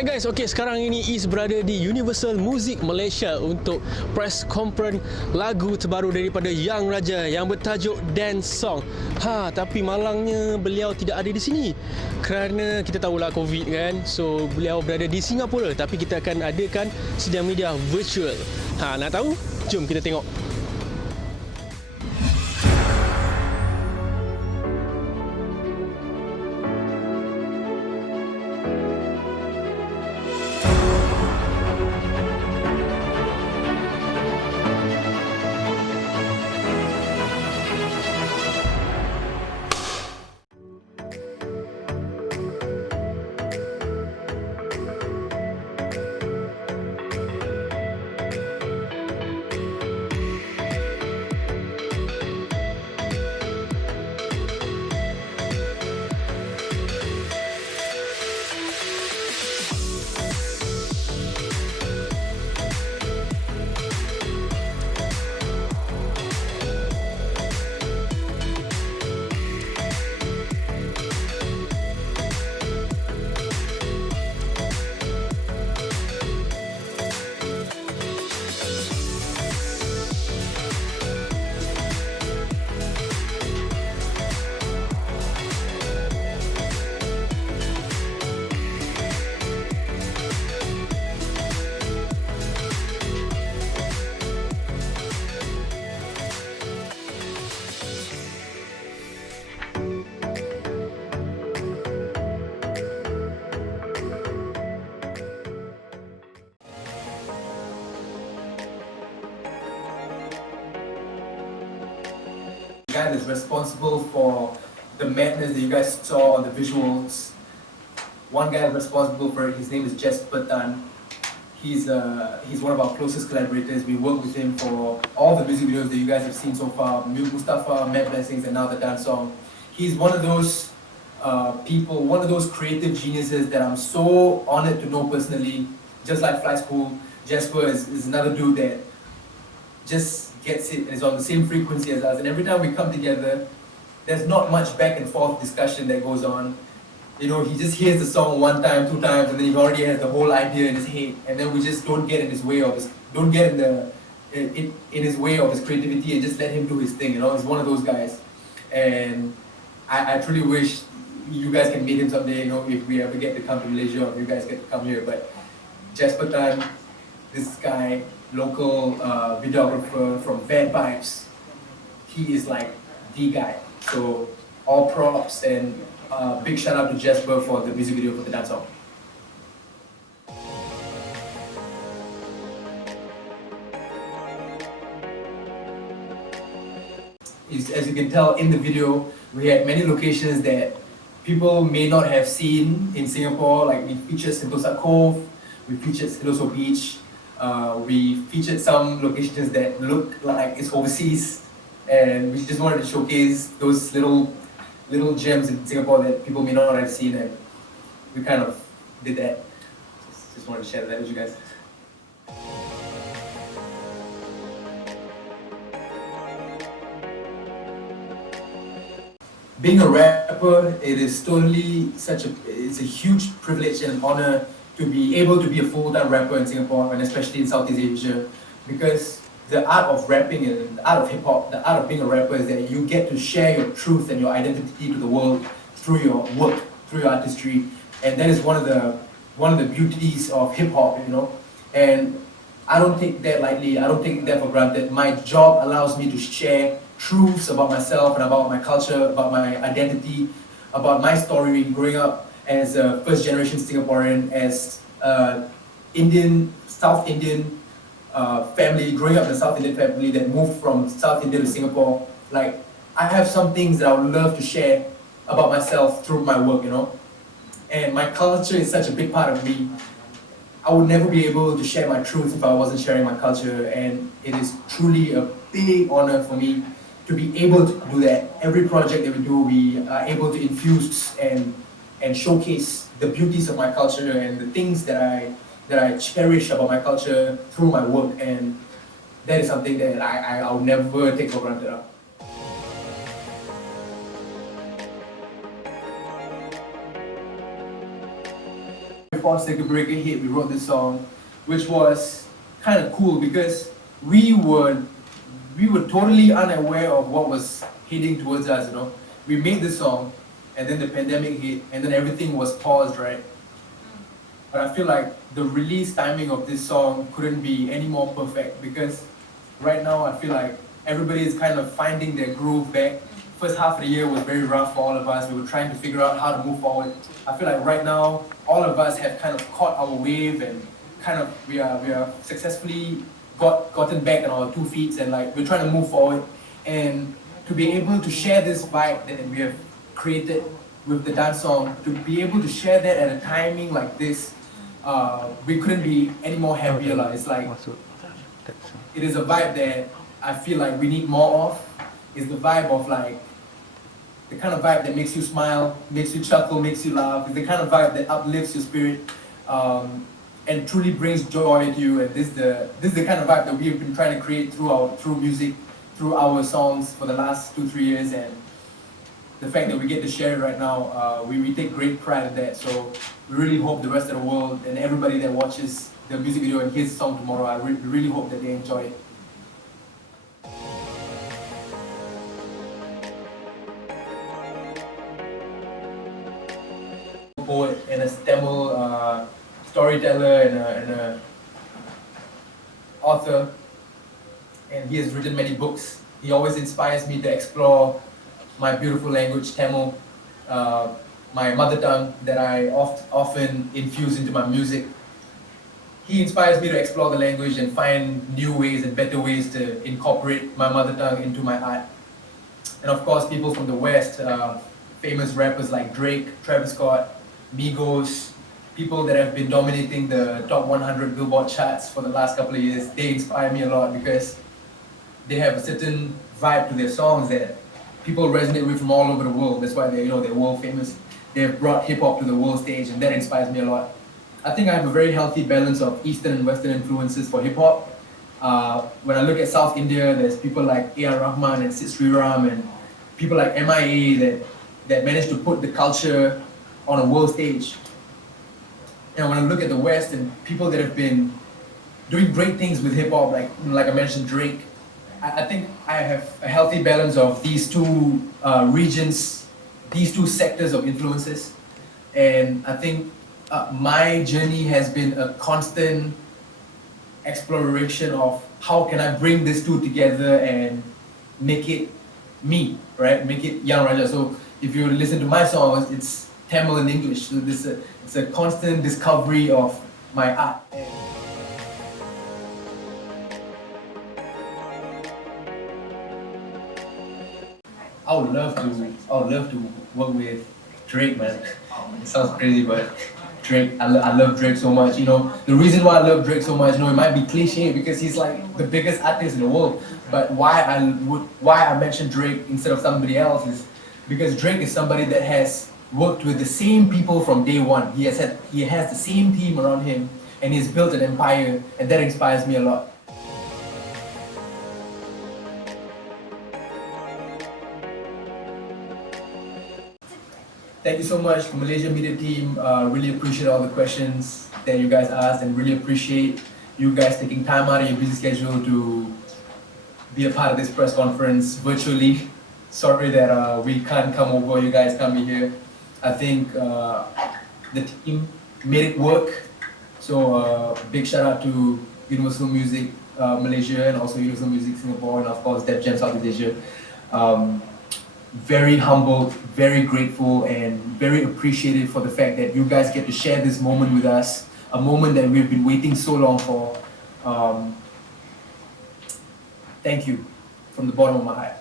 Alright guys, sekarang ini Is berada di Universal Music Malaysia untuk press conference lagu terbaru daripada Yang Raja yang bertajuk Dance Song. Tapi malangnya beliau tidak ada di sini kerana kita tahulah COVID kan. So beliau berada di Singapura, tapi kita akan adakan sidang media virtual. Nak tahu? Jom kita tengok. Guy that's responsible for the madness that you guys saw on the visuals. One guy responsible for it, his name is Tan. He's one of our closest collaborators. We work with him for all the music videos that you guys have seen so far, Mustafa, Mad Blessings, and now the dance song. He's one of those people, one of those creative geniuses that I'm so honored to know personally. Just like Fly School, Jasper is another dude that just gets it and is on the same frequency as us, and every time we come together there's not much back and forth discussion that goes on. You know, he just hears the song one time, two times, and then he already has the whole idea in his head, and then we just don't get in his way of his in his way of his creativity and just let him do his thing. You know, he's one of those guys, and I truly wish you guys can meet him someday, you know, if we ever get to come to Malaysia or if you guys get to come here. But Jasper Tan, this guy, local videographer from Bad Vibes, he is like the guy. So all props and big shout out to Jasper for the music video for the dance song. As you can tell in the video, we had many locations that people may not have seen in Singapore. Like we featured Sentosa Cove, we featured Siloso Beach. We featured some locations that look like it's overseas, and we just wanted to showcase those little gems in Singapore that people may not have seen, and we kind of did that. Just wanted to share that with you guys. Being a rapper, it's a huge privilege and honor to be able to be a full-time rapper in Singapore, and especially in Southeast Asia, because the art of rapping and the art of hip-hop, the art of being a rapper is that you get to share your truth and your identity to the world through your work, through your artistry, and that is one of the beauties of hip-hop, you know. And I don't take that lightly, I don't take that for granted. My job allows me to share truths about myself and about my culture, about my identity, about my story growing up as a first-generation Singaporean, as South Indian family, growing up in a South Indian family that moved from South India to Singapore. Like, I have some things that I would love to share about myself through my work, you know. And my culture is such a big part of me. I would never be able to share my truth if I wasn't sharing my culture, and it is truly a big honor for me to be able to do that. Every project that we do, we are able to infuse and showcase the beauties of my culture and the things that I cherish about my culture through my work, and that is something that I'll never take for granted. before Circuit Breaker hit, we wrote this song, which was kind of cool because we were totally unaware of what was hitting towards us, you know. We made this song, and then the pandemic hit, and then everything was paused, right? But I feel like the release timing of this song couldn't be any more perfect because right now I feel like everybody is kind of finding their groove back. First half of the year was very rough for all of us. We were trying to figure out how to move forward. I feel like right now, all of us have kind of caught our wave and kind of we are successfully gotten back on our 2 feet and like we're trying to move forward. And to be able to share this vibe that we have created with the dance song, to be able to share that at a timing like this, we couldn't be any more happier. It's like, it is a vibe that I feel like we need more of. It's the vibe of like, the kind of vibe that makes you smile, makes you chuckle, makes you laugh. It's the kind of vibe that uplifts your spirit and truly brings joy to you. And this is the kind of vibe that we've been trying to create through music, through our songs for the last 2-3 years. And the fact that we get to share it right now, we take great pride in that. So we really hope the rest of the world and everybody that watches the music video and hears the song tomorrow, I really hope that they enjoy it. Poet and a Tamil storyteller and a author, and he has written many books. He always inspires me to explore my beautiful language, Tamil, my mother tongue that I often infuse into my music. He inspires me to explore the language and find new ways and better ways to incorporate my mother tongue into my art. And of course, people from the West, famous rappers like Drake, Travis Scott, Migos, people that have been dominating the top 100 Billboard charts for the last couple of years, they inspire me a lot because they have a certain vibe to their songs that people resonate with from all over the world. That's why they're world famous. They have brought hip hop to the world stage, and that inspires me a lot. I think I have a very healthy balance of Eastern and Western influences for hip hop. When I look at South India, there's people like A.R. Rahman and Sid Sriram and people like MIA that managed to put the culture on a world stage. And when I look at the West and people that have been doing great things with hip hop, like I mentioned Drake, I think I have a healthy balance of these two regions, these two sectors of influences. And I think my journey has been a constant exploration of how can I bring these two together and make it me, right? Make it Young Raja. So if you listen to my songs, it's Tamil and English. So it's a constant discovery of my art. I would love to work with Drake, man. It sounds crazy, but Drake, I love Drake so much. You know, the reason why I love Drake so much, it might be cliche because he's like the biggest artist in the world. But why I mention Drake instead of somebody else is because Drake is somebody that has worked with the same people from day one. He has the same team around him, and he's built an empire, and that inspires me a lot. Thank you so much to Malaysia Media Team. Really appreciate all the questions that you guys asked, and really appreciate you guys taking time out of your busy schedule to be a part of this press conference virtually. Sorry that we can't come over, you guys can't be here. I think the team made it work. So big shout out to Universal Music Malaysia and also Universal Music Singapore and of course Def Jam Southeast Asia. Very humbled, very grateful and very appreciative for the fact that you guys get to share this moment with us, a moment that we've been waiting so long for. Thank you from the bottom of my heart.